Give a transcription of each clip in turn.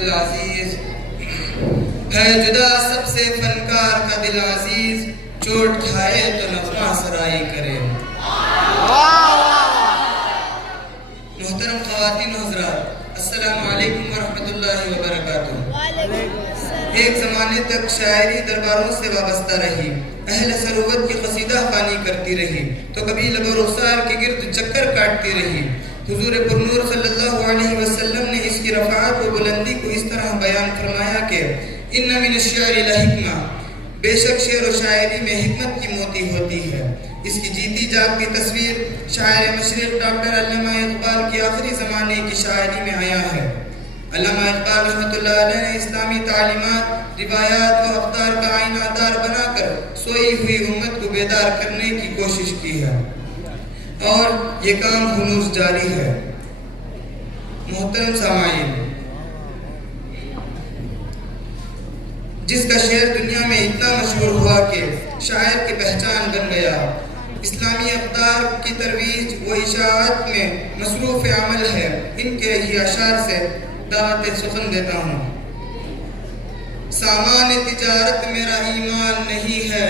अब्दुल अजीज। है जुदा सबसे फनकार का दिल अजीज, चोट खाए तो नफ़ा सराई करे। मोहतरम ख़वातीन हज़रात, अस्सलामु अलैकुम व रहमतुल्लाहि व बरकातुहू। एक ज़माने तक शायरी दरबारों से वाबस्ता रही, अहले सरूवत की क़सीदा ख़वानी करती रही, तो कभी लबो रुख़सार के गिर्द चक्कर काटती रही। हुज़ूर पुरनूर सल्लल्लाहु अलैहि वसल्लम ने इसकी रफ़ाअत व बुलंदी को इस तरह बयान फरमाया कि इन्ना मिन अश्शिअरि लहिक्मा, बेशक शेर व शायरी में हिकमत की मोती होती है। इसकी जीती जागती तस्वीर शायर मशरिक़ डॉक्टर अल्लामा इक़बाल की आखिरी ज़माने की शायरी में आया है। अल्लामा इक़बाल रहमतुल्लाह अलैह ने इस्लामी तालीमात, रिवायात व अक़दार का आईनादार बनाकर सोई हुई उम्मत को बेदार करने की कोशिश की है और ये काम हुनूस जारी है। मोहतरम सामाईन, जिसका शेर दुनिया में इतना मशहूर हुआ कि शायर की पहचान बन गया, इस्लामी अक़दार की तरवीज व इशाअत में मसरूफ़ अमल है, इनके ही अशार से दावत सुखन देता हूँ। सामान तिजारत मेरा ईमान नहीं है,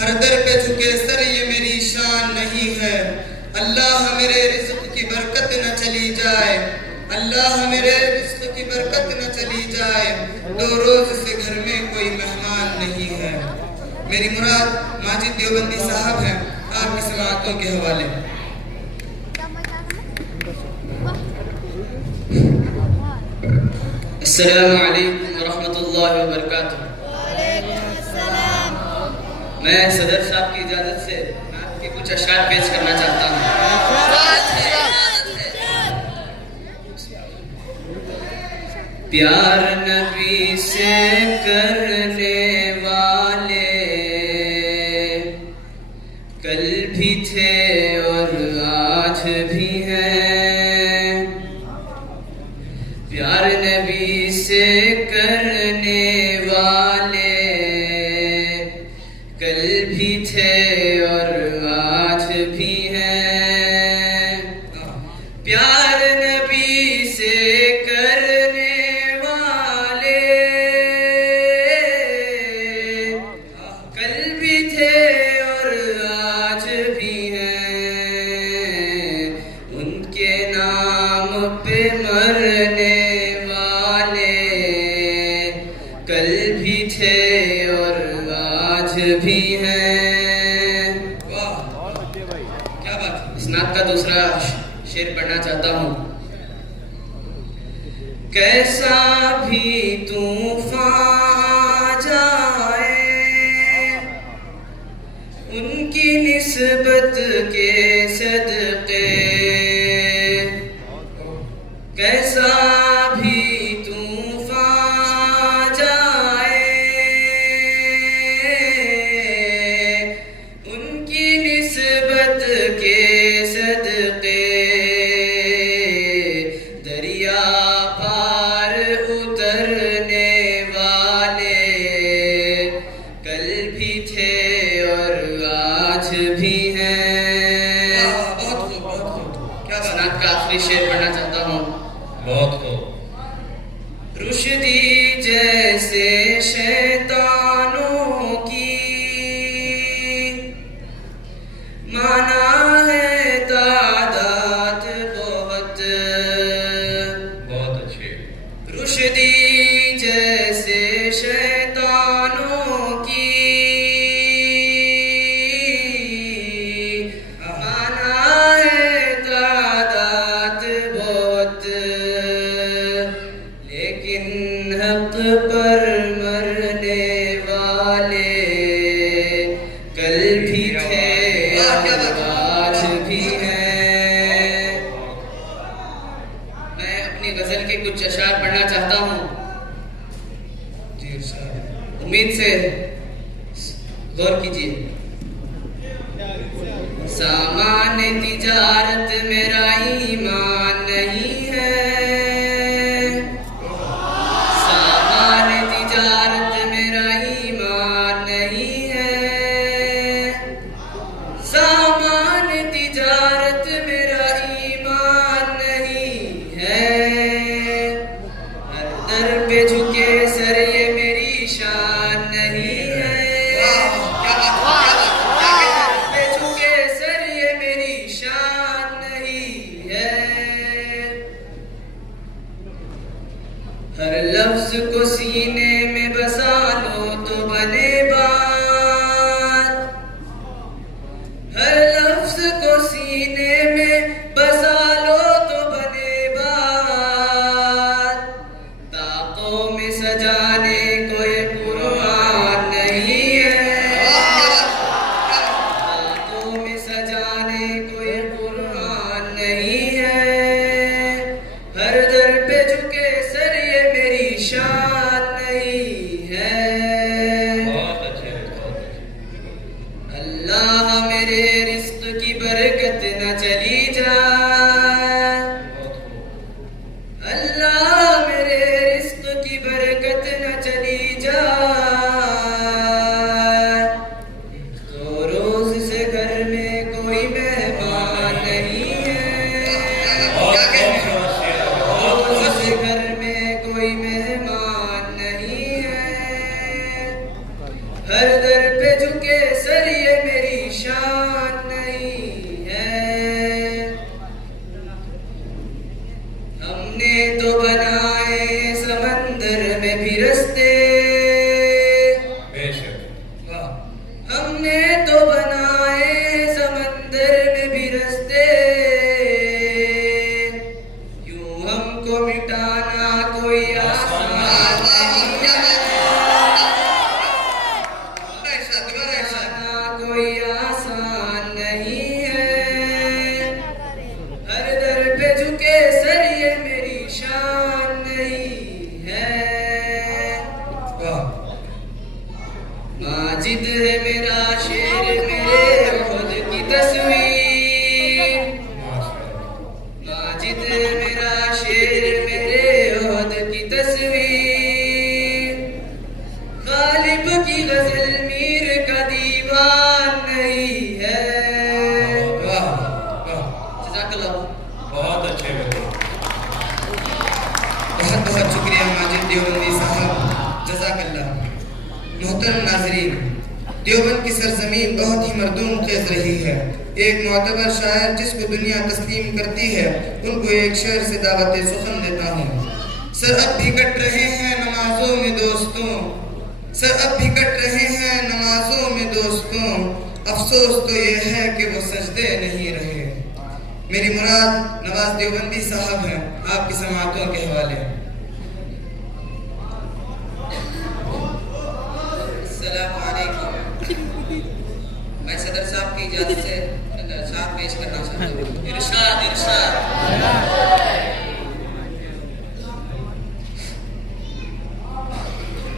हर दर पे झुके सर ये मेरी शान नहीं है। अल्लाह मेरे रिज़्क़ की बरकत न चली जाए, अल्लाह मेरे रिज़्क़ की बरकत न चली जाए, 2 रोज़ से घर में कोई मेहमान नहीं है। मेरी मुराद माजिद देवबंदी साहब हैं, आपकी समाअतों के हवाले। अस्सलामु अलैकुम व रहमतुल्लाहि व बरकातुहू। मैं सदर साहब की इजाज़त से आपके कुछ अशार पेश करना चाहता हूँ। प्यार नबी से करने वाले कल भी थे और आज भी हैं। प्यार नबी से करने वाले कल भी थे और आज भी हैं। प्यार नबी से करने वाले कल भी थे और आज भी हैं। उनके नाम पे मरने वाले कल भी थे और आज भी हैं। वाह, क्या बात। इस नात का दूसरा शेर पढ़ना चाहता हूँ। कैसा भी तूफान आ जाए, उनकी निस्बत के सदक़े, कैसा भी तूफान आ जाए, उनकी निस्बत के सदक़े, दरिया पार उतरने वाले कल भी थे और आज भी हैं। बहुत खूब, बहुत खूब। क्या सनात का आखिरी शेर पढ़ना चाहता हूँ। बहुत खूब। रुश्दी जैसे शैतानों की माना है तादाद बहुत। बहुत अच्छे। रुश्दी जैसे शैतानों की माना है तादाद बहुत, लेकिन हक पर मरने वाले कल भी थे आज भी हैं। मैं अपनी गजल के कुछ अशार पढ़ना चाहता हूँ। जी इरशाद। उम्मीद से गौर कीजिए। सामान तिजारत मेरा ईमान नहीं है, सामान तिजारत मेरा ईमान नहीं है, सामान तिजारत मेरा ईमान नहीं है। हर दर दर पे झुके सर ये मेरी शान नहीं है। दर पे झुके सर ये मेरी शान नहीं है। हर लफ्ज को सीने में बसा लो तो बने बात। हर लफ्ज को सीने में बसा लो तो बने बात। ताकों में सजाने को ये कुरान नहीं है। ताकों में सजाने को ये कुरान नहीं है। हर दर पे झुके सर ये मेरी शान नहीं है। अल्लाह मेरे रिज़्क़ की बरकत न चली जाए। अल्लाह मेरे रिज़्क़ की बरकत न चली जाए। तो रोज से घर में कोई मेहमान नहीं है। रोज से घर में कोई मेहमान नहीं है। हर दर पे झुके सर ये मेरी शान नहीं है। हमने तो बनाए समंदर में भी रास्ते। हमने तो बनाए समंदर में भी रास्ते। यूं हमको मिटाना कोई आसान नहीं है। कोई आसान नहीं है। हर दर पे झुके सर ये मेरी शान नहीं है। माजिद है मेरा शेर मेरे खुद की तस्वीर। माजिद है मेरा शेर मेरे खुद की तस्वीर। गालिब की गजल मीर का दीवान नहीं है। बहुत अच्छे बहुत बहुत शुक्रिया माजिद देवबंदी साहब, जज़ाकल्लाह। मोहतरम नाज़रीन, देवबंद की सरजमीन बहुत ही मरदूम खेज रही है। एक मोतबर शायर जिसको दुनिया तस्लीम करती है, उनको एक शेर से दावत सुखन देता हूँ। सर अब भी कट रहे हैं नमाजों में दोस्तों। सर अब भी कट रहे हैं नमाजों में दोस्तों। अफसोस तो ये है कि वो सजदे नहीं रहे। मेरी मुराद नवाज देवबंदी साहब हैं, आपकी समाअतों के हवाले। अस्सलामु अलैकुम। मैं सदर साहब की इजाज़त से साहब पेश करना चाहता हूँ। इरशाद इरशाद।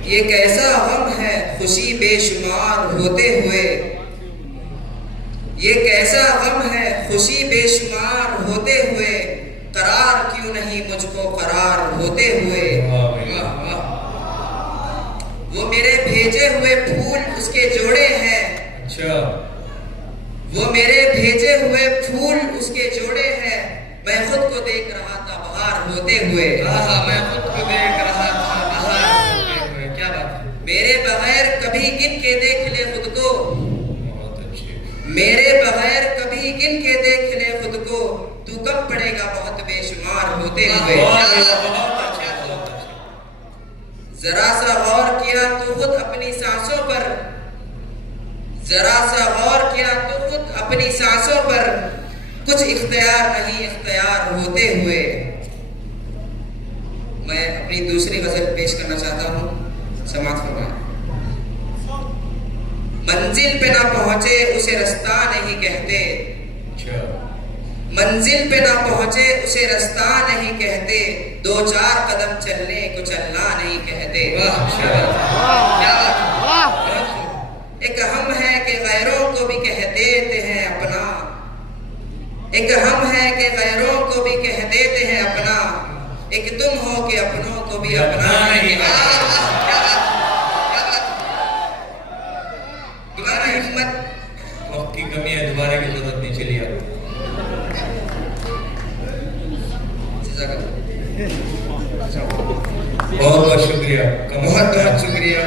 ये कैसा गम है खुशी बेशुमार होते हुए। ये कैसा गम है खुशी बेशुमार होते हुए। करार क्यों नहीं मुझको करार होते हुए। वो मेरे भेजे हुए फूल उसके जोड़े हैं। अच्छा। वो मेरे भेजे हुए फूल उसके जोड़े हैं। मैं खुद को देख रहा था बहार होते हुए। मैं खुद को देख रहा था बहार होते हुए। क्या बात है। मेरे बगैर कभी गिन के देख ले खुद को। बहुत अच्छी। मेरे बगैर कभी गिन के देख ले खुद को। तू कब पड़ेगा बहुत बेशुमार होते हुए। जरा सा गौर किया तो खुद अपनी सांसों पर। जरा सा गौर किया तो खुद अपनी सांसों पर। कुछ इख्तियार नहीं इख्तियार होते हुए। मैं अपनी दूसरी गजल पेश करना चाहता हूँ, समाअत फरमाएं। मंजिल पे ना पहुंचे उसे रास्ता नहीं कहते। मंजिल पे ना पहुंचे उसे रास्ता नहीं कहते। दो चार कदम चलने को चलना नहीं कहते। एक हम है कि गैरों को भी कह देते हैं अपना। एक हम है कि गैरों को भी कह देते हैं अपना। एक तुम हो कि अपनों को भी अपना नहीं। दोबारा हिम्मत। वक्त की कमी है, दोबारा की जरूरत नहीं। चलिए बहुत बहुत बहुत शुक्रिया। बहुत बहुत शुक्रिया।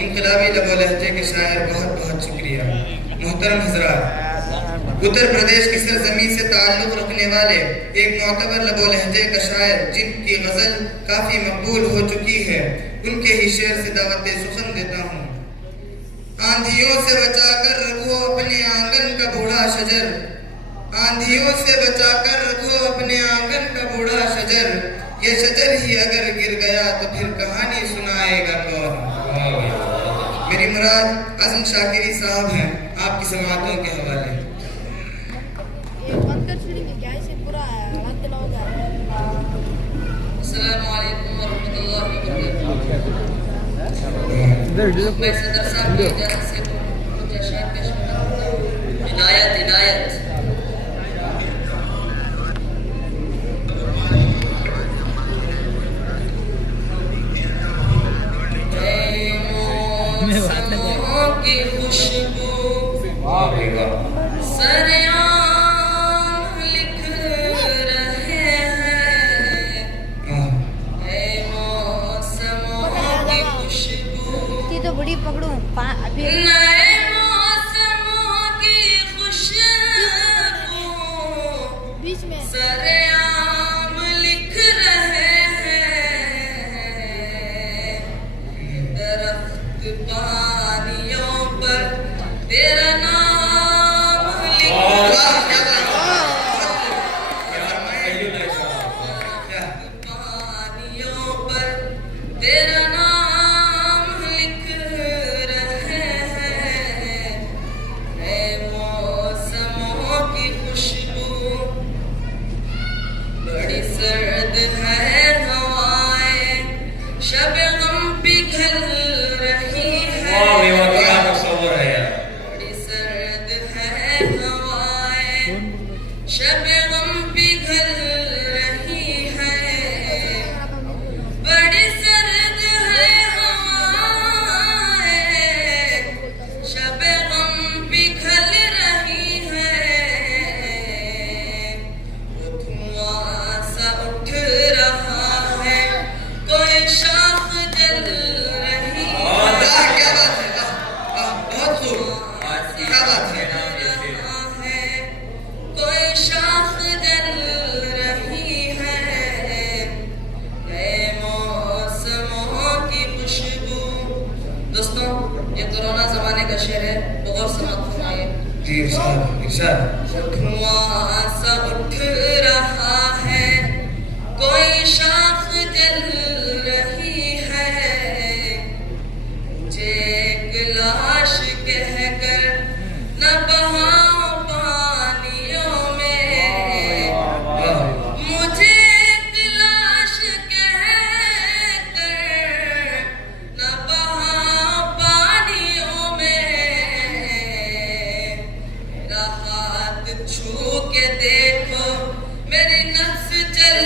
इनकलाबी लबो लहजे के शायर, बहुत बहुत शुक्रिया। मोहतरम हजरात, उत्तर प्रदेश की सरजमीन से ताल्लुक़ रखने वाले एक मोतबर लबो लहजे का शायर जिनकी गज़ल काफ़ी मकबूल हो चुकी है, उनके ही शेर से दावत सुखन देता हूँ। आंधियों से बचाकर रखो अपने आंगन का बूढ़ा शजर, आंधियों से बचाकर रखो अपने आंगन का बूढ़ा शजर, ये शजर ही अगर गिर गया तो फिर कहानी सुनाएगा कौन। मेरी मुराद आज़म शाकिरी साहब हैं, आपकी समातों के हवाले। अस्सलामु अलैकुम वरहमतुल्लाहि वबरकातुहू। मैं सदर साहब की इजाज़त से कुछ अशआर पेश करता हूँ। हिदायत हिदायत। मौसमों की खुशबू सरेआम लिख रहे हैं, मौसमों की खुशबू तो बड़ी पकड़ू अभी नए मौसमों की खुशबू बीच में सरेआम लिख रहे हैं, दरख्त पानियों पर तेरा नाम लिख पानियों पर तेरा नाम लिख रहे हैं, मौसमों की खुशबू बड़ी सर्द है हवाएं, शब गम पिघल रही है, बड़ी सर्द है हवाएं, शब गम पिघल रही है, बड़ी सर्द है हवाएं, शब गम पिघल रही है, वो धुआं सा उठ रहा है, कोई शाख जल रही है, क्या बात है, बहुत खूब, क्या बात है। कोई शाख जल रही है, मौसमों की खुशबू। दोस्तों, ये कोरोना जमाने का शेर है, गौर से मत फरमाइए। जी इरशाद इरशाद। धुआं सा उठ रहा है, कोई शाख जल रही है, मुझे एक लाश कहकर न बहाओ पानियों में, मुझे एक लाश कहकर न बहाओ पानियों में, मेरा हाथ छू के देखो मेरी नफ्स चल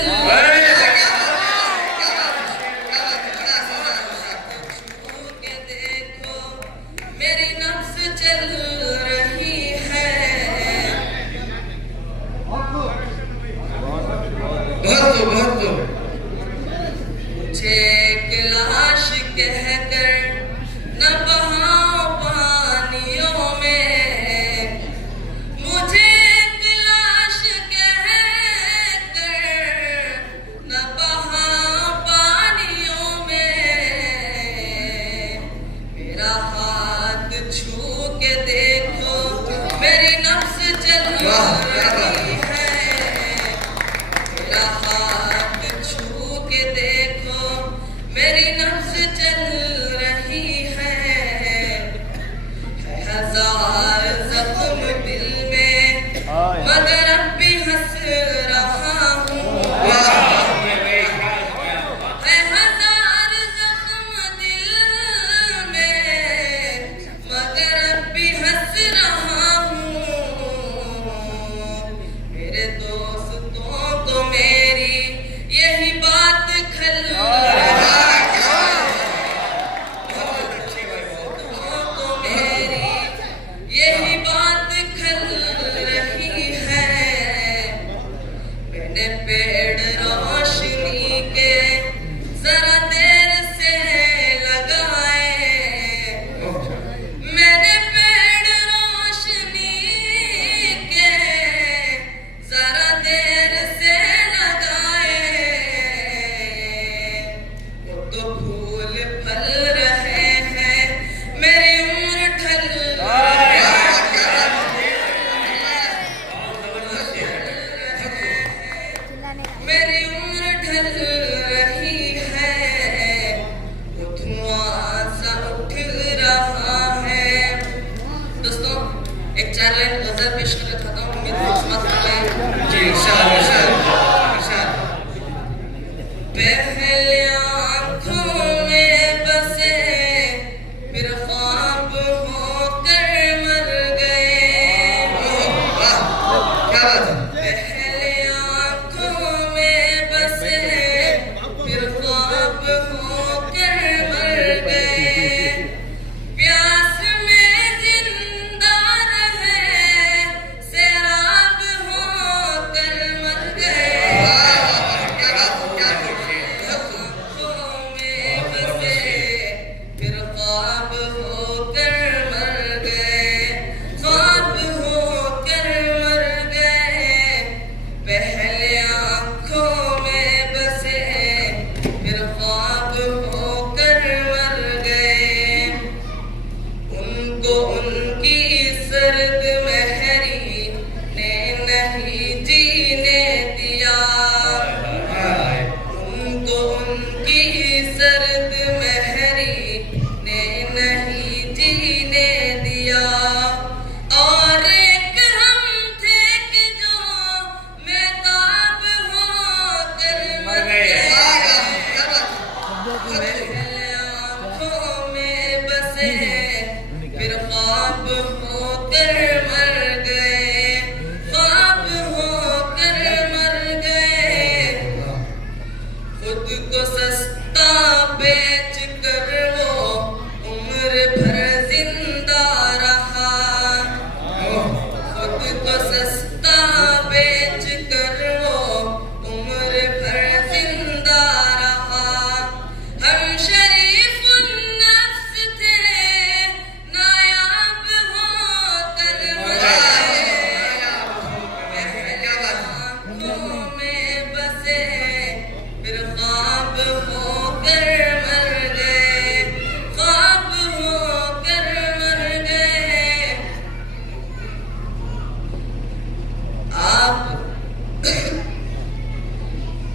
छू के देखो मेरी नफ्स चल रही है, बहुत खूब। मुझे एक लाश कहकर न बहाओ पानियों में, मुझे एक लाश कहकर न बहाओ पानियों में, मेरा हाथ छू के देखो मेरी नफ्स चल रही है, मेरा हाथ छू के देखो मेरी नफ्स चल रही है, हजार जख्म दिल में मगर अब भी हंस रहा हूँ, है हजार जख्म दिल में तो फूल फल रहे हैं, मेरी उम्र ढल मेरी उम्र ढल रही है, वो धुआं सा उठ रहा है। दोस्तों एक 4 लाइन गजल पेश करना चाहता हूँ, उम्मीद है समझ पाए। जी इरशाद इरशाद इरशाद। पहले आँखों में बसे फिर ख्वाब होकर मर गए। वाह क्या बात है। पहले आँखों में बसे फिर ख्वाब होकर मर गए। प्यास में जिंदा रहे, सैराब होकर मर गए। क्या बात क्या आँखों में बसे फिर ख्वाब होकर मर गए, ख्वाब होकर मर गए। पहले आँखों में बसे फिर ख्वाब होकर मर गए। उनको उनकी सर्द महरी ने नहीं जीने दिया, उनको उनकी सर्द महरी ने नहीं जीने दिया। और एक हम थे कि जो बेताब होकर मर गए। पहले आँखों में बसे फिर ख्वाब होकर मर गए, ख्वाब होकर मर गए। खुद को सस्ता बेच कर वो उम्र भर जिंदा रहा, खुद को सस्ता बेच कर वो उम्र भर जिंदा रहा। हम शरीफ नफ्स थे, नायाब होकर मर गए। आँखों में बसे फिर ख्वाब होकर मर गए, ख्वाब होकर मर गए। आप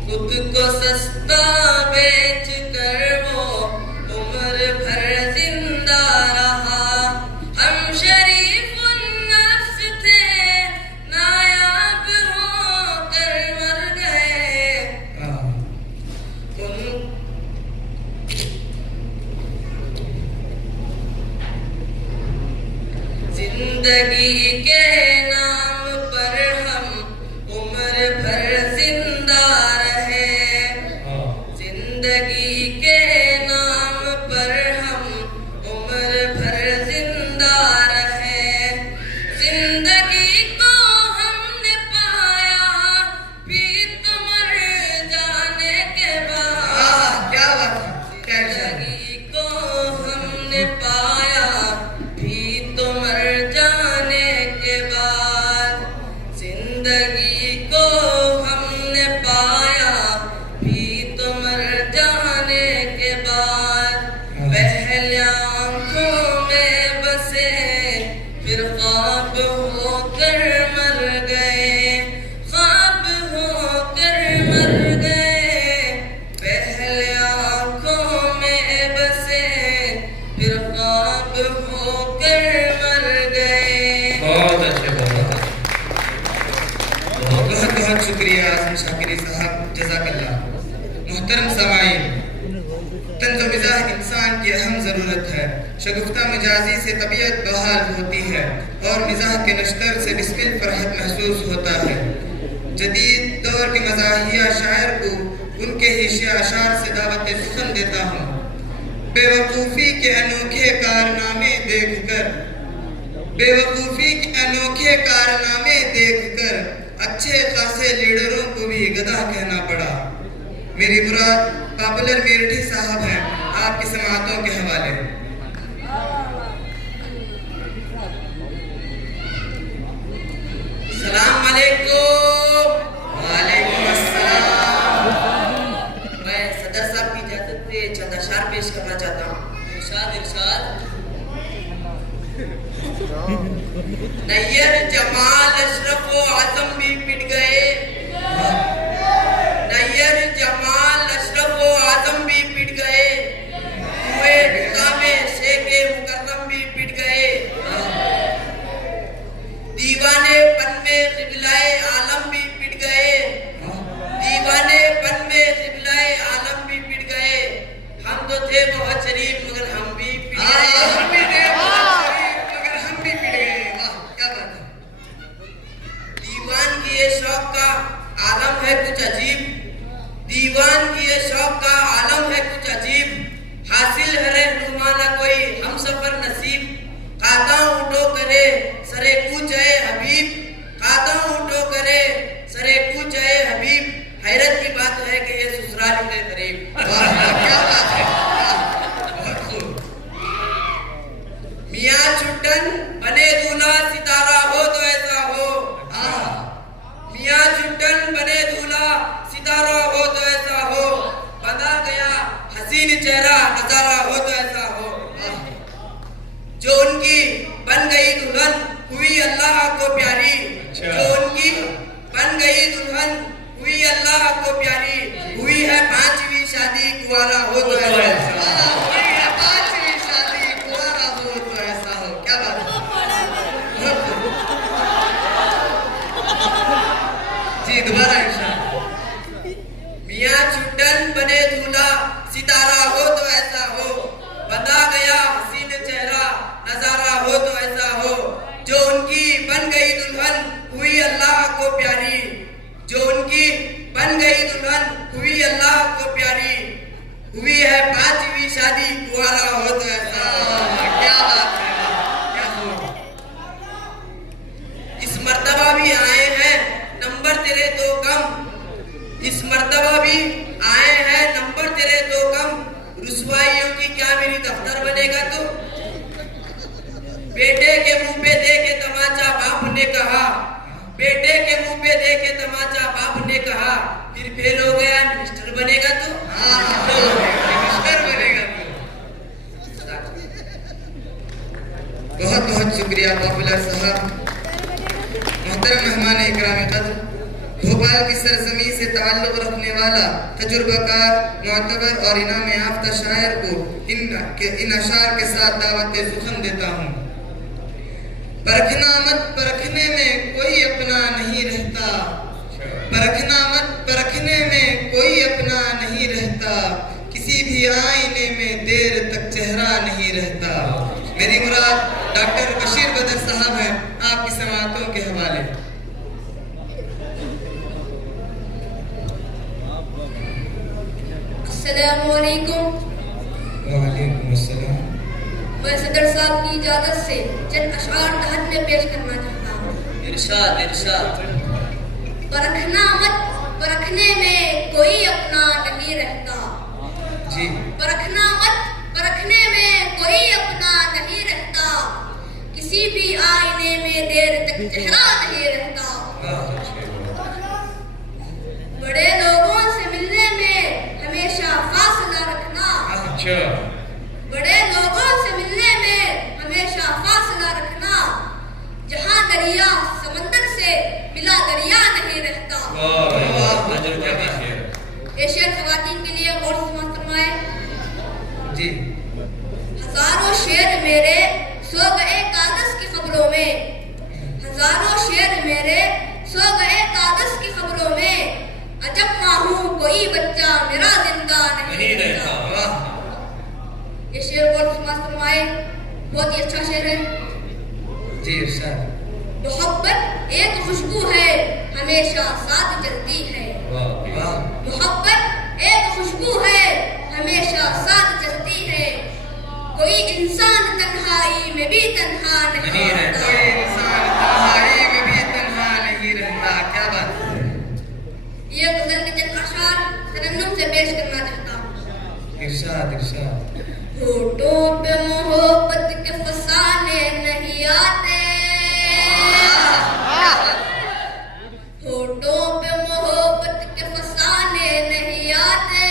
खुद को सस्ता बेच कर वो उम्र भर जिंदा रहा। हम शरीफ नफ्स थे, नायाब होकर मर गए। उन जिंदगी के नाम पर हम उम्र भर जिंदा रहे, जिंदगी के नाम पर हम उम्र भर जिंदा रहे। जिंदगी को हमने पाया भी तो मर जाने के बाद। क्या बात है क्या इरशाद। जिंदगी को हमने पाया भी तो मर जाने के बाद। जिंदगी को हमने पाया भी तो मर जाने के बाद। पहले आँखों में बसे फिर ख्वाब होकर मर गए, ख्वाब होकर मर गए। पहले आँखों में बसे फिर ख्वाब होकर मर गए। बहुत अच्छे बहुत बहुत बहुत शुक्रिया आज़म शाकिरी साहब जज़ाकल्लाह। मोहतरम समाईन, तंज़ व मिज़ाह इंसान की अहम ज़रूरत है। शगुफ्ता मिजाजी से तबीयत बहाल होती है और मिज़ाह के नश्तर से बिस्मिल फरहत महसूस होता है। जदीद दौर के मज़ाहिया शायर को उनके ही अशार से दावत सुखन देता हूँ। बेवकूफ़ी के अनोखे कारनामे देखकर, बेवकूफ़ी के अनोखे कारनामे देखकर अच्छे खासे लीडरों को भी गधा कहना पड़ा। मेरी मुराद पॉपुलर मेरठी साहब हैं, आपकी समातों के हवाले। सलाम अलैकुम। वालेकुम अस्सलाम। मैं सदर साहब की इजाजत से चंद अशार पेश करना चाहता हूँ। इरशाद इरशाद। नैयर जमाल अशरफ व आजम भी पिट गए, नैयर जमाल अशरफ व आजम भी पिट गए, कुएं में शेखे मुकर्रम भी पिट गए, दीवाने पन में क़िबलाए आलम भी पिट गए, दीवाने पन में क़िबलाए आलम भी पिट गए। हम तो थे बहुत शरीफ मगर हम भी पिट गए। दीवान की ये शौक का आलम है कुछ अजीब, दीवान की ये शौक का आलम है कुछ अजीब, हासिल है रहनुमा ना कोई हम सफर नसीब, खाता उठो करे सरे कूच है हबीब, खाता उठो करे सरे कूच है हबीब। हैरत की बात है कि ये ससुराल है करीब। क्या बात है, बहुत खूब। मियाँ छुट्टन बने दूल्हा सितारा हो तो ऐसा हो, मियाँ छुट्टन बने दूल्हा सितारा हो तो ऐसा हो, बना गया हसीन चेहरा नजारा हो तो ऐसा हो, जो उनकी बन गई दुल्हन हुई अल्लाह को प्यारी, जो उनकी बन गई दुल्हन हुई अल्लाह को प्यारी, हुई है 5वीं शादी कुंवारा हो तो ऐसा हो, 5वीं शादी कुंवारा हो तो ऐसा हो। क्या बात है, जी दोबारा इरशाद। मियाँ छुट्टन बने दूल्हा सितारा हो तो ऐसा हो, बना गया हसीन चेहरा नजारा हो तो ऐसा हो, जो उनकी बन गई दुल्हन हुई अल्लाह को प्यारी, जो उनकी बन गई दुल्हन हुई अल्लाह को प्यारी, हुई है 5वीं शादी कुंवारा हो तो ऐसा हो। क्या बात है, क्या हो। इस मर्तबा भी आए हैं नंबर तेरे तो कम, इस मर्तबा भी आए हैं नंबर तेरे तो कम, रुसवाइयों की क्या मेरी दफ्तर बनेगा तो। बेटे के मुंह पे देके तमाचा बाप ने कहा, बेटे के मुंह पे देके तमाचा बाप ने कहा, फिर फेल हो गया मिनिस्टर बनेगा तो। मिनिस्टर बनेगा तो। बहुत बहुत शुक्रिया पॉपुलर साहब। मोहतरम मेहमान इकराम कद्र, भोपाल की सरजमी से ताल्लुक रखने वाला तजुर्बाकार मोतबर और इनाम याफ्ता शायर को इन अशार के साथ दावत सुखन देता हूँ। परखना मत परखने में कोई अपना नहीं रहता, परखना मत परखने में कोई अपना नहीं रहता, किसी भी आईने में देर तक चेहरा नहीं रहता। मेरी मुराद डॉक्टर बशीर बदर साहब हैं, आपकी समाअतों के हवाले। अस्सलामुअलैकुम। वालेकुम अस्सलाम। मैं सदर साहब की इजाजत से चंद अशआर तहत में पेश करना चाहता हूँ। इरशाद इरशाद। परखना मत परखने में कोई अपना नहीं रहता, जी। परखना मत परखने में कोई अपना नहीं रहता, किसी भी आईने में देर तक चेहरा नहीं रहता। बड़े लोगों से मिलने में हमेशा फासला रखना, बड़े लोगों से मिलने में हमेशा फासला रखना, जहाँ दरिया समंदर से मिला दरिया नहीं रहता। ये शेर खवातीन के लिए गौर से समाअत फरमाए। जी। हजारों शेर मेरे सो गए कागज की खबरों में, हजारों शेर मेरे सो गए कागज की खबरों में, अजब ना हूँ कोई बच्चा मेरा जिंदा नहीं रहता। ये शेर गौर से समाअत फरमाए, बहुत ही अच्छा शेर है। जी इरशाद। मोहब्बत एक खुशबू है हमेशा साथ चलती है, मोहब्बत एक खुशबू है हमेशा साथ चलती है, कोई इंसान तन्हाई में भी तन्हा नहीं रहता, कोई इंसान तन्हाई में भी तन्हा नहीं रहता। क्या बात है। ये गजल के चंद अशार तरन्नुम से पेश करना चाहता हूँ। इरशाद इरशाद। होठों पे मोहब्बत के फसाने नहीं आते, होठों पे मोहब्बत के फसाने नहीं आते,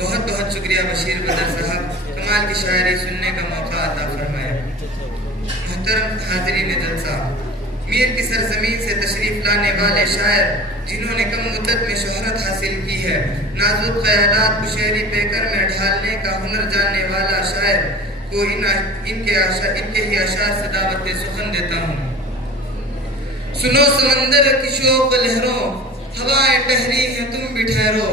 बहुत बहुत शुक्रिया बशीर बदर साहब, कमाल की शायरी सुनने का मौका अता फरमाया। मोहतरम हाज़रीन जलसा, मीर की सरजमीन से तशरीफ लाने वाले शायर जिन्होंने कम मुद्दत में शोहरत हासिल की है, नाजुक ख्यालात को शेरी पेकर में ढालने का हुनर जानने वाला शायर को इनके ही अशार से दावत सुखन देता हूँ। सुनो समंदर की शोक लहरों, हवाएं ठहरी हैं तुम भी ठहरो।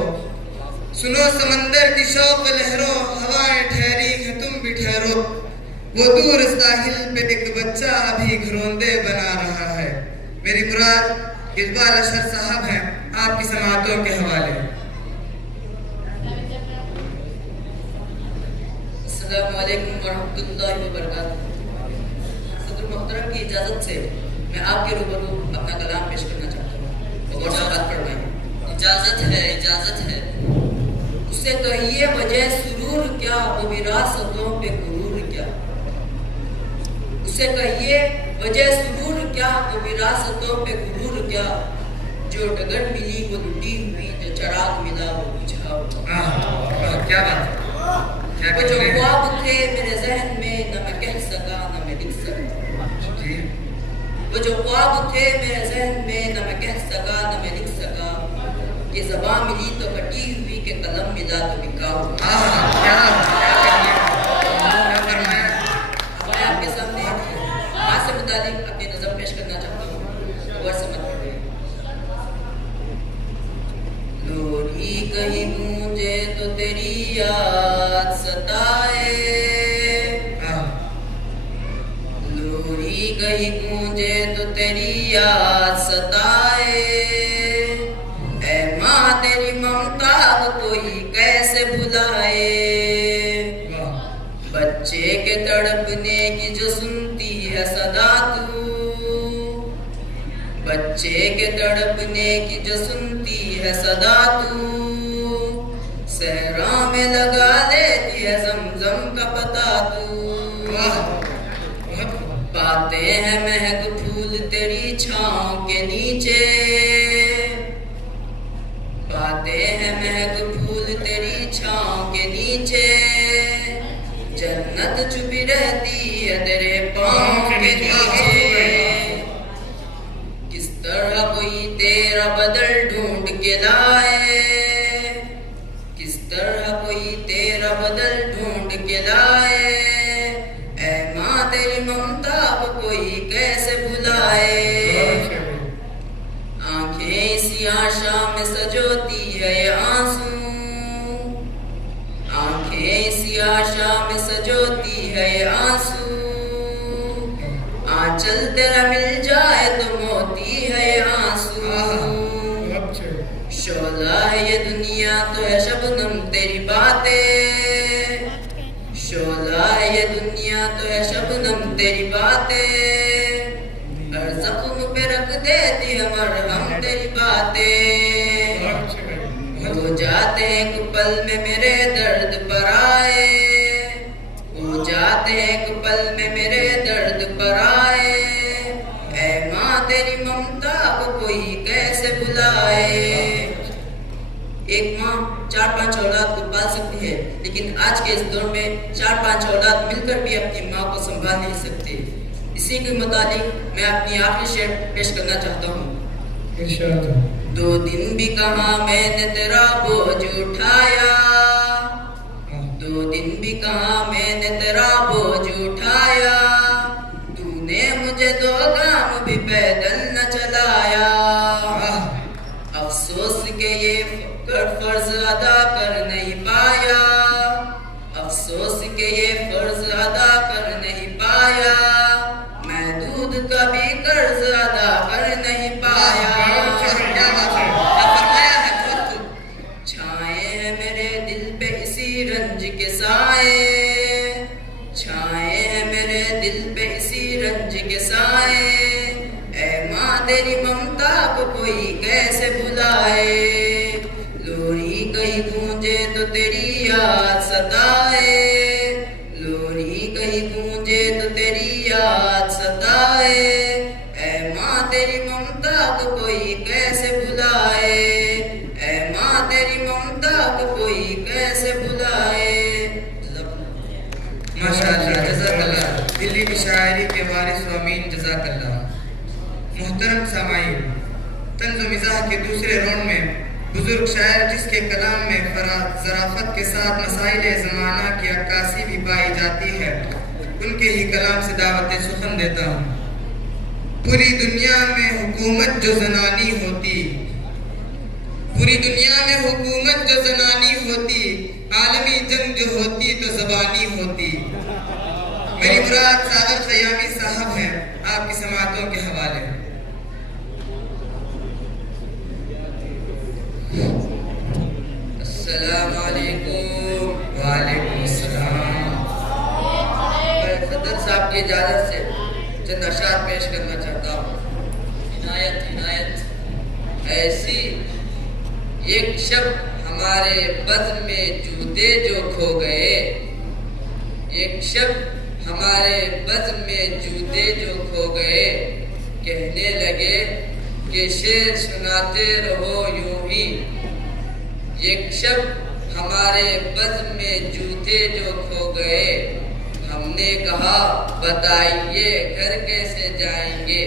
सुनो समंदर की शौक लहरों, हवाएं ठहरी हैं तुम भी ठहरो। वो दूर साहिल पे एक बच्चा अभी घरौंदे बना रहा है। मेरी मुराद इकबाल अशर साहब हैं, आपकी समातों के हवाले। अस्सलामु अलैकुम वरहमतुल्लाहि वबरकातुहू। सदर मोहतरम की इजाज़त से मैं आपके रूबरू अपना कलाम पेश करना चाहता हूँ। और बात फरमाइए। इजाज़त है। उससे कहिए वजह सुरूर क्या, वो विरासतों पे गुरूर क्या। उससे कहिए वजह सुरूर क्या, वो विरासतों पे गुरूर क्या। जो डगर मिली वो लुटी हुई, जो चराग मिला वो बुझा हुआ। क्या बात है। वो जो ख्वाब थे मेरे जहन में, न मैं कह सका न मैं लिख सका। वो जो ख्वाब थे मेरे जहन में, न मैं कह सका न मैं लिख सका। ये ज़बान मिली तो कटी हुई, के कलम मिला तो बिका हुआ। मैं आपके सामने बात से मुतालिक अपनी नज़म पेश करना चाहता हूँ। गौर से मत पढ़िए। लोरी कहीं गूंजे तो तेरी याद सताए। लोरी कहीं गूंजे तो तेरी याद सताए। ऐ माँ तेरी ममता को कोई कैसे भुलाए। बच्चे के तड़पने की जो सुनती है सदा तू। बच्चे के तड़पने की जो सुनती है सदा तू। सहरा में लगा लेती है ज़मज़म का पता तू। पाते हैं महक फूल तेरी छाँव के नीचे। पाते हैं महक फूल तेरी छाँव के नीचे। जन्नत छुपी रहती है तेरे पाँव के नीचे। किस तरह कोई तेरा बदल ढूंढ के लाए। किस तरह कोई तेरा बदल ढूंढ के लाए। ऐ माँ तेरी ममता को कोई कैसे भुलाए। आंखें इसी आशा में सजोती है ये आंसू। आंखें इसी आशा में सजोती है ये आंसू। आंचल तेरा मिल जाए तो मोती है ये आंसू। शोला है ये दुनिया तो है शबनम तेरी बातें। शोला है ये दुनिया तो है शबनम तेरी बातें। हर ज़ख्म पे रख देती है मरहम तेरी बातें। हो जाते हैं एक पल में मेरे दर्द पर आए। हो जाते हैं एक पल में मेरे दर्द पर आए। ऐ माँ तेरी ममता को कोई कैसे भुलाए। एक माँ 4-5 औलाद को पाल सकती है, लेकिन आज के इस दौर में 4-5 औलाद मिलकर भी अपनी माँ को संभाल नहीं सकते। इसी के मुताबिक मैं अपनी आखिरी शेर पेश करना चाहता हूँ। 2 दिन भी कहाँ मैंने तेरा बोझ उठाया। 2 दिन भी कहाँ मैंने तेरा बोझ उठाया। तूने मुझे 2 गाम भी पैदल न चलाया। अफसोस के ये फर्ज अदा कर नहीं पाया। अफसोस के ये फर्ज अदा कर नहीं पाया। मैं दूध का भी कर्ज अदा कर नहीं पाया। छाए हैं मेरे दिल पे इसी रंज के साए। छाए हैं मेरे दिल पे इसी रंज के साए। ऐ माँ तेरी ममता को कोई कैसे भुलाए। लोरी कहीं गूंजे तो तेरी याद सताए। लोरी कहीं गूंजे तो तेरी याद सताए। ऐ माँ तेरी ममता को कोई कैसे भुलाए। ऐ माँ तेरी ममता को कोई कैसे मोहतरम सामाईन, तंज़ मिज़ाह के दूसरे राउंड में बुजुर्ग शायर जिसके कलाम में ज़राफ़त के साथ मसाइल ज़माना की अक्कासी भी पाई जाती है, उनके ही कलाम से दावत सुखन देता हूँ। पूरी दुनिया में हुकूमत जो ज़नानी होती, पूरी दुनिया में हुकूमत जो ज़नानी होती, आलमी जंग जो होती तो ज़बानी होती। मेरी मुराद सागर ख़यामी साहब हैं, आपकी समातों के हवाले। अस्सलामु अलैकुम। वालेकुम अस्सलाम। मैं सदर साहब की इजाज़त से चंद अशार पेश करना चाहता हूँ। इनायत इनायत। ऐसी एक शब हमारे बज़्म में जूते जो खो गए, एक शब हमारे बज़्म में जूते जो खो गए, कहने लगे कि शेर सुनाते रहो यूं ही। एक शब हमारे बज़्म में जूते जो खो गए, हमने कहा बताइए घर कैसे जाएंगे,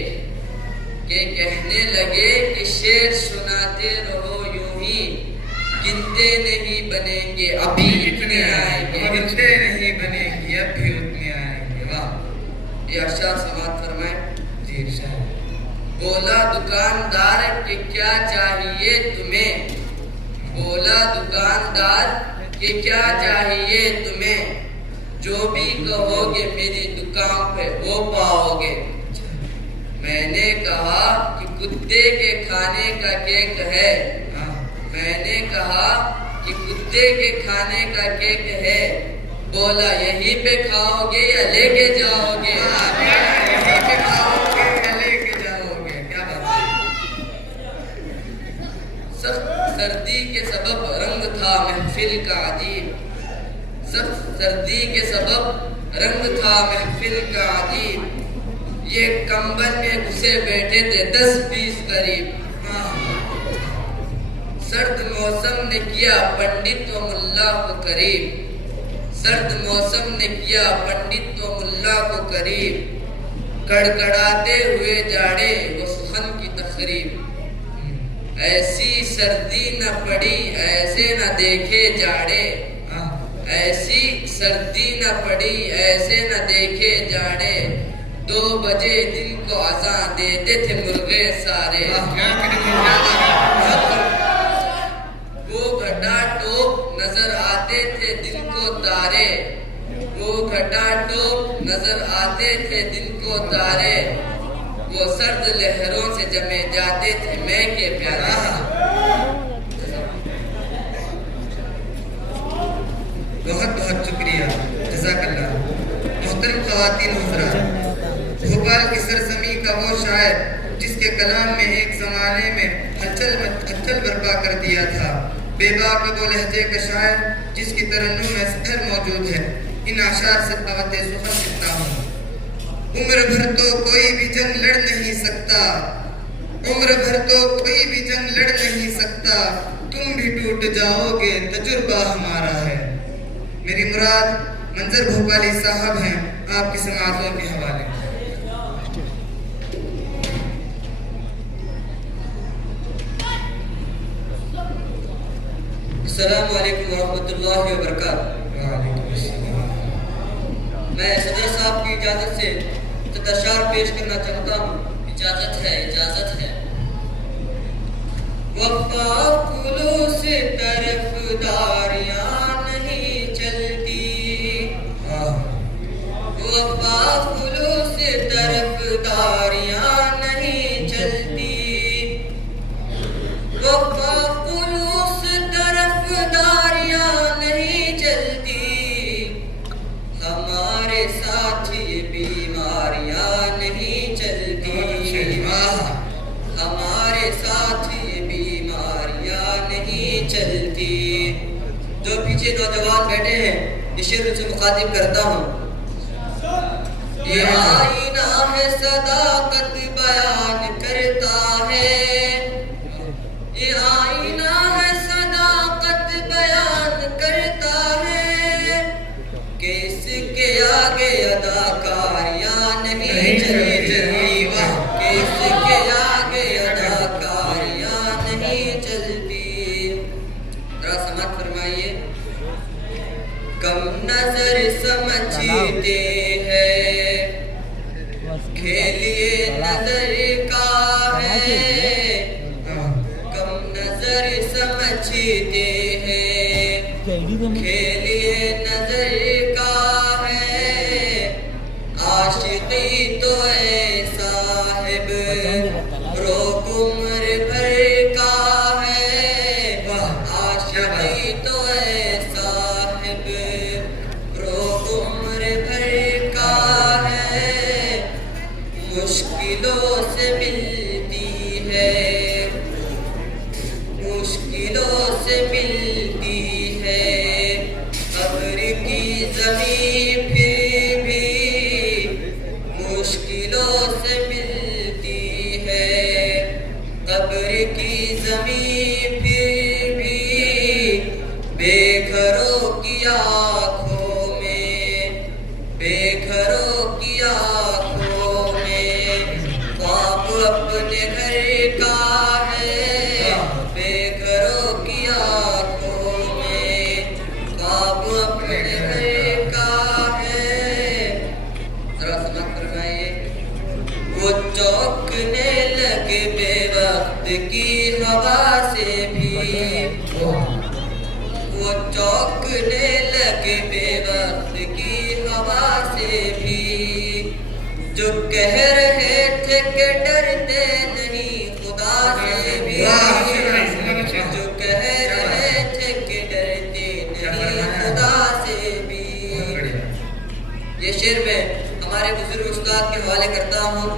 कि कहने लगे कि शेर सुनाते रहो यूं ही, गिनते नहीं बनेंगे अभी इतने आएंगे, गिनते नहीं बनेंगे अभी उतने आएंगे। वाह, ये अशार समात फरमाए। जी इरशाद। बोला दुकानदार कि क्या चाहिए तुम्हें, बोला दुकानदार कि क्या चाहिए तुम्हें, जो भी कहोगे मेरी दुकान पे वो पाओगे। मैंने कहा कि कुत्ते के खाने का केक है, मैंने कहा कि कुत्ते के खाने का केक है, बोला यहीं पे खाओगे या लेके जाओगे, यहीं पे खाओगे या लेके जाओगे। क्या बात है। सख्त सर्दी के सबब रंग था महफिल का अजीब, सख्त सर्दी के सबब रंग था महफिल का अजीब, ये कंबल में घुसे बैठे थे 10-20 करीब। सर्द मौसम ने किया पंडित व मुल्ला को करीब, सर्द मौसम ने किया पंडित व मुल्ला को करीब, कड़कड़ाते हुए जाड़े वो सुखन की तकरीब। ऐसी सर्दी न पड़ी ऐसे न देखे जाड़े, ऐसी सर्दी न पड़ी ऐसे न देखे जाड़े, 2 बजे दिन को अज़ान देते थे मुर्गे सारे। वो घटा टोप नजर आते थे दिन को तारे, वो घटा टोप नजर आते थे दिन को तारे, वो सर्द लहरों से जमे जाते थे मैं के प्यारा। बहुत बहुत शुक्रिया, जज़ाकल्लाह। मोहतरम ख़वातीन हज़रात, भोपाल की सरज़मी का वो शायर जिसके कलाम में एक ज़माने में हलचल बर्पा कर दिया था, बेबाक वो लहजे का शायर जिसकी तरन्नुम में सहर मौजूद है, इन आशार से दावत सुखन देता हूँ। उम्र भर तो कोई भी जंग लड़ नहीं सकता, उम्र भर तो कोई भी जंग लड़ नहीं सकता, तुम भी टूट जाओगे तजुर्बा हमारा है। मेरी मुराद मंजर भोपाली साहब हैं, आपकी समातों के हवाले। अस्सलामु अलैकुम वरहमतुल्लाहि वबरकातुहू। मैं सदर साहब की इजाज़त से तदशार पेश करना चाहता हूँ। इजाज़त है, इजाज़त है। वफ़ा खुलूस तरफ़दारियाँ नहीं चलती, वफ़ा खुलूस तरफ़दारियाँ नहीं चलती, वफ़ा खुलूस तरफ़दारियाँ नहीं चलती, हमारे साथ ये बीमारियाँ नहीं चलती, हमारे साथ ये बीमारियाँ नहीं चलती। जो पीछे नौजवान बैठे हैं, इस शेर से मुखातिब करता हूँ। ये आईना है सदाकत बयान करता है, ये आईना है सदाकत बयान करता है, कि इसके आगे अदाकारियाँ नहीं चलती, कि इसके आगे जरा समाज फरमाइए। कम नजर समझते हैं, खेलिए नजर का है, कम नजर समझते हैं, खेलिए नजर का है, आशिकी तो ऐ साहिब रोक उम्र भर का है, आशिकी तो ऐ साहिब रोक उम्र भर का है, मुश्किलों से मिलती है, मुश्किलों से मिलती है, कब्र की ज़मीन फिर भी मुश्किलों से मिलती है, कब्र की ज़मीन फिर भी बेघरों की आँखों में, बेघरों की आँखों में ख्वाब अपने घर का है, बेघरों की आँखों में ख्वाब अपने घर का है। जरा समझ फरमाइए। वो चौंकने लगे बेवक्त की हवा से भी, वो चौंकने लगे बेवक्त की हवा से भी, जो कह रहे थे कि डरते नहीं खुदा से भी, जो कह रहे थे कि डरते नहीं खुदा से भी। ये शेर में हमारे बुजुर्ग उस्ताद के हवाले करता हूँ।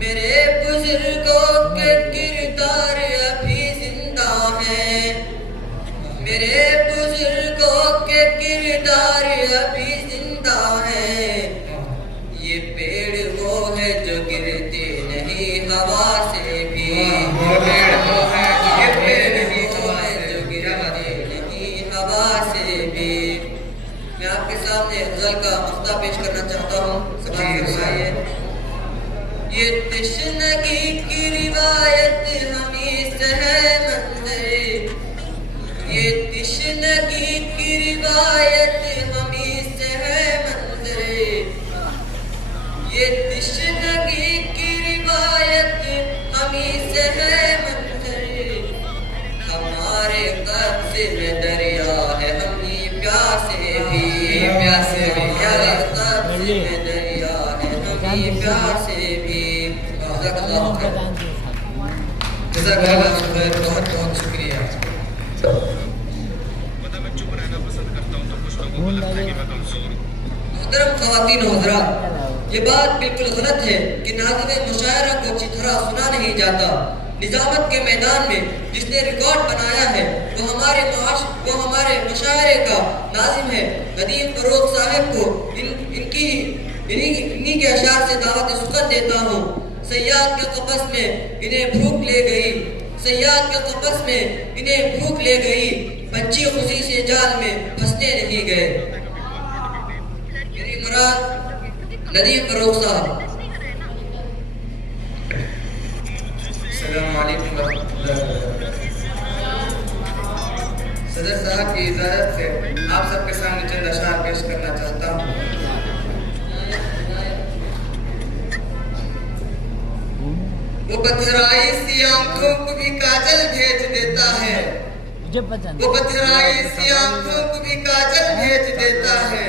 मेरे बुजुर्गों के किरदार अभी जिंदा हैं, मेरे बुजुर्गों के किरदार अभी जिंदा हैं, ये पेड़ वो है जो गिरते नहीं हवा से भी, ये पेड़ वो है, ये पेड़ नहीं वो है जो गिरते नहीं हवा से भी। मैं आपके सामने गज़ल का मक्ता पेश करना चाहता हूँ, सुनिए। ये तशनगी की रिवायत हमें से है मंजर, ये तशनगी की रिवायत हमें से है मंजर, ये तशनगी की रिवायत हमें से है मंजर, हमारे कब्ज़े में दरिया है हम ही प्यासे भी, प्यासे भी, हमारे कब्ज़े में दरिया है हम ही प्यासे भी। बहुत बहुत शुक्रिया। मोहतरम ख़वातीन और हज़रात, ये बात बिल्कुल गलत है कि नाज़िम मुशायरा को अच्छी तरह सुना नहीं जाता। निज़ामत के मैदान में जिसने रिकॉर्ड बनाया है वो हमारे मुशायरे का नाज़िम है। नदीम फ़रोग़ साहब को इन्हीं के अशार से दावत सुकत देता हूँ। सयाद के कपस में इन्हें भूख ले गई, सयाद के कपस में इन्हें भूख ले गई, बच्ची खुशी से जाल में फंसने नहीं गए। मेरी मुराद नदीम फ़रोग़ साहब। अस्सलामु अलैकुम वरहमतुल्लाहि वबरकातुहू। सदर साहब की इजाज़त से आप सबके सामने चंद अशार पेश करना चाहता हूँ। वो पथराई सी आंखों को भी काजल भेज देता है, वो पथराई सी आंखों को भी काजल भेज देता है,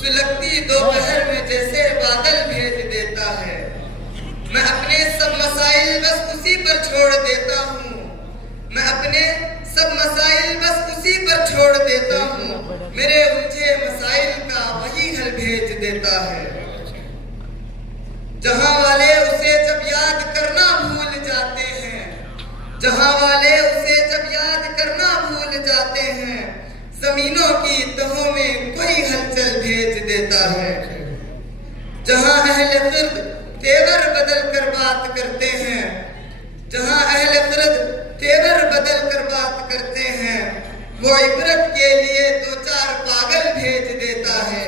सुलगती दोपहर में जैसे बादल भेज देता है। मैं अपने सब मसाइल बस उसी पर छोड़ देता हूँ, मैं अपने सब मसाइल बस उसी पर छोड़ देता हूँ, मेरे उलझे मसाइल का वही हल भेज देता है। जहाँ वाले उसे जब याद करना भूल जाते हैं, जहाँ वाले उसे जब याद करना भूल जाते हैं, जमीनों की तहों में कोई हलचल भेज देता है। जहाँ अहले क़िर्द तेवर बदल कर बात करते हैं, जहाँ अहले क़िर्द तेवर बदल कर बात करते हैं, वो इबरत के लिए दो चार पागल भेज देता है।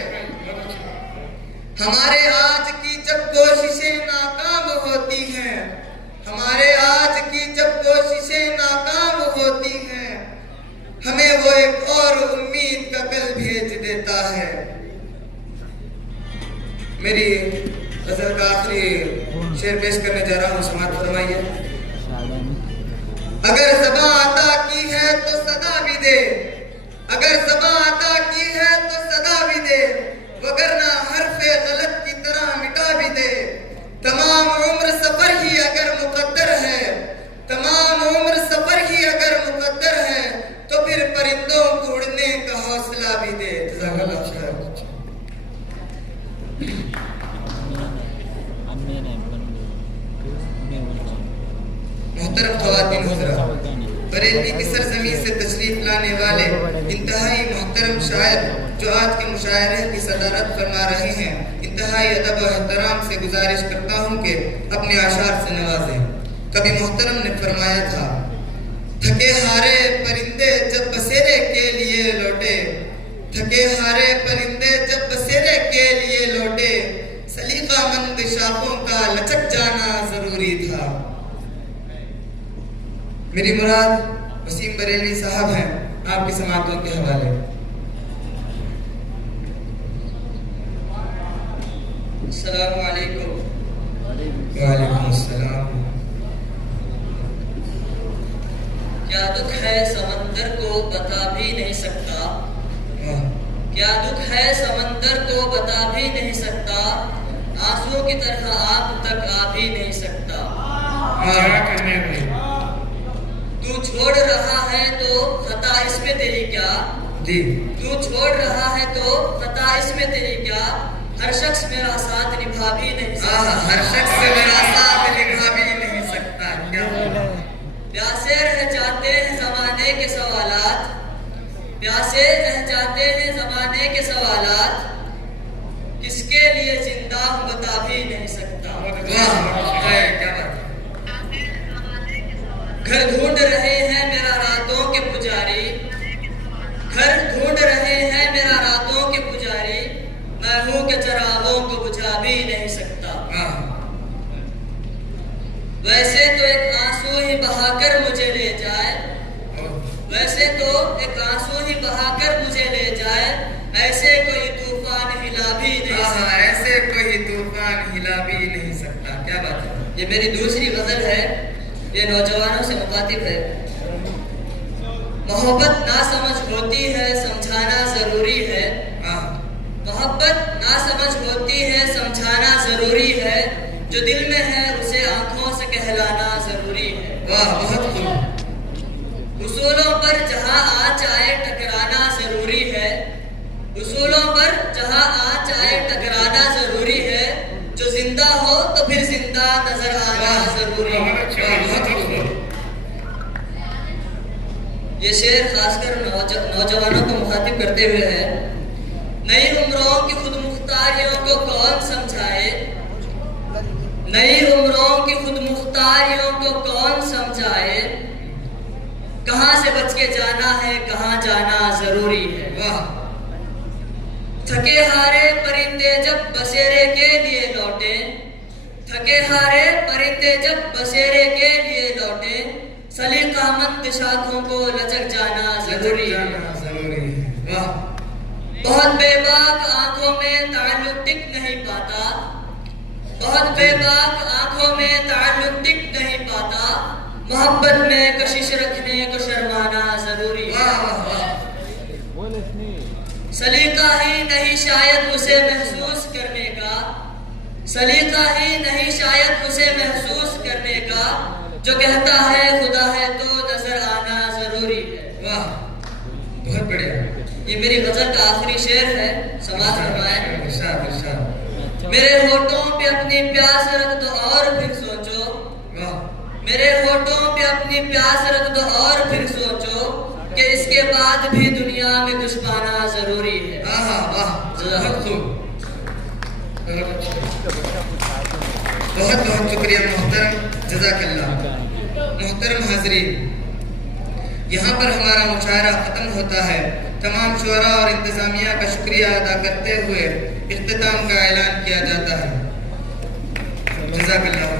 हमारे आज की जब कोशिशें नाकाम होती हैं, हमारे आज की जब कोशिशें नाकाम होती हैं, और उम्मीद का कल भेज देता है। मेरी गजल का आखिरी शेर पेश करने जा रहा हूँ, समाप्त फरमाइए। अगर ज़बां अता की है तो सदा भी दे, अगर ज़बां अता की है तो सदा भी दे, वगरना हर्फ़े गलत की तरह मिटा भी दे। तमाम उम्र सफर ही अगर मुकद्दर है, तमाम उम्र सफर ही अगर मुकद्दर है, तो फिर परिंदों को उड़ने का हौसला भी दे। मोहतरम ख़वातीन हज़रात, बरेली की सरज़मीं से तशरीफ लाने वाले इंतहाई मोहतरम शायर जो आज के मुशायरे की सदारत फरमा रहे हैं, इंतहाई अदब और एहतराम से गुजारिश करता हूँ कि अपने आशार से नवाजें। कभी मोहतरम ने फरमाया था, थके हारे परिंदे जब बसेरे के लिए लौटे, थके हारे परिंदे जब बसेरे के लिए लौटे, सलीकामंद शाखों का लचक जाना जरूरी था। मेरी मुराद वसीम बरेलवी साहब हैं, आपकी समातों के हवाले। अस्सलामु अलैकुम। वालेकुम अस्सलाम। क्या दुख है समंदर को बता भी नहीं सकता, क्या दुख है समंदर को बता भी नहीं सकता, आंसुओं की तरह आप तक आ भी नहीं सकता। तू छोड़ रहा है तो खता इसमें तेरी क्या, जी तू छोड़ रहा है तो खता इसमें तेरी क्या, हर शख्स मेरा साथ निभा भी नहीं सकता, हर शख्स मेरा साथ निभा भी नहीं सकता। क्या प्यासे रह जाते हैं ज़माने के सवालात, प्यासे रह जाते हैं ज़माने के सवालात, किसके लिए जिंदा हूँ बता भी नहीं सकता। क्या बात। घर ढूंढ रहे हैं मेरा रातों के पुजारी, घर ढूंढ रहे हैं मेरा रातों के पुजारी, मैं हूँ के चरागों को बुझा भी नहीं सकता। वैसे तो एक आंसू ही बहाकर मुझे ले जाए, वैसे तो एक आंसू ही बहाकर मुझे ले जाए, ऐसे कोई तूफान हिला भी नहीं सकता, ऐसे कोई तूफान हिला भी नहीं सकता। क्या बात है। ये मेरी दूसरी गजल है, ये नौजवानों से मुखातिब है। मोहब्बत ना समझ होती है समझाना जरूरी है, मोहब्बत ना समझ होती है समझाना जरूरी है, जो दिल में है उसे आंखों से कहलाना जरूरी है। वाह, बहुत खूब। उसूलों पर जहां आँच आए टकराना जरूरी है, उसूलों पर जहां आँच आए टकराना जरूरी है, जो जिंदा हो तो फिर जिंदा नजर आना जरूरी है। ये शेर खासकर नौजवानों को मुखातिब करते हुए है। नई उम्रों की खुद मुख्तारियों को कौन समझाए, नई उम्रों की खुद मुख्तारियों को कौन समझाए, कहां से बच के जाना है कहां जाना जरूरी है। वाह। थके हारे परिंदे जब बसेरे के लिए लौटे, थके हारे परिंदे जब बसेरे के लिए लौटे, सलीकामंद शाखों को लचक जाना जरूरी है। वाह। बहुत बेबाक आंखों में ताल्लुक टिक नहीं पाता, बहुत बेबाक आंखों में ताल्लुक टिक नहीं पाता, मोहब्बत में कशिश रखने को शर्माना जरूरी है। सलीका ही नहीं शायद उसे महसूस करने का, सलीका ही नहीं शायद उसे महसूस करने का, जो कहता है खुदा है तो नजर आना जरूरी है। वाह, बहुत बढ़िया। ये मेरी गजल का आखिरी शेर है, समाज फरमाए। इरशाद, इरशाद। मेरे होठों पे अपनी प्यास रख दो और फिर सोचो, मेरे होठों पे अपनी प्यास रख दो और फिर सोचो, कि इसके बाद भी दुनिया में कुछ पाना जरूरी है। बहुत बहुत शुक्रिया मोहतरम, जज़ाकल्लाह। मोहतरम हाज़रीन, यहाँ पर हमारा मुशायरा ख़त्म होता है। तमाम शुअरा और इंतज़ामिया का शुक्रिया अदा करते हुए इख्तिताम का ऐलान किया जाता है। जज़ाकल्लाह।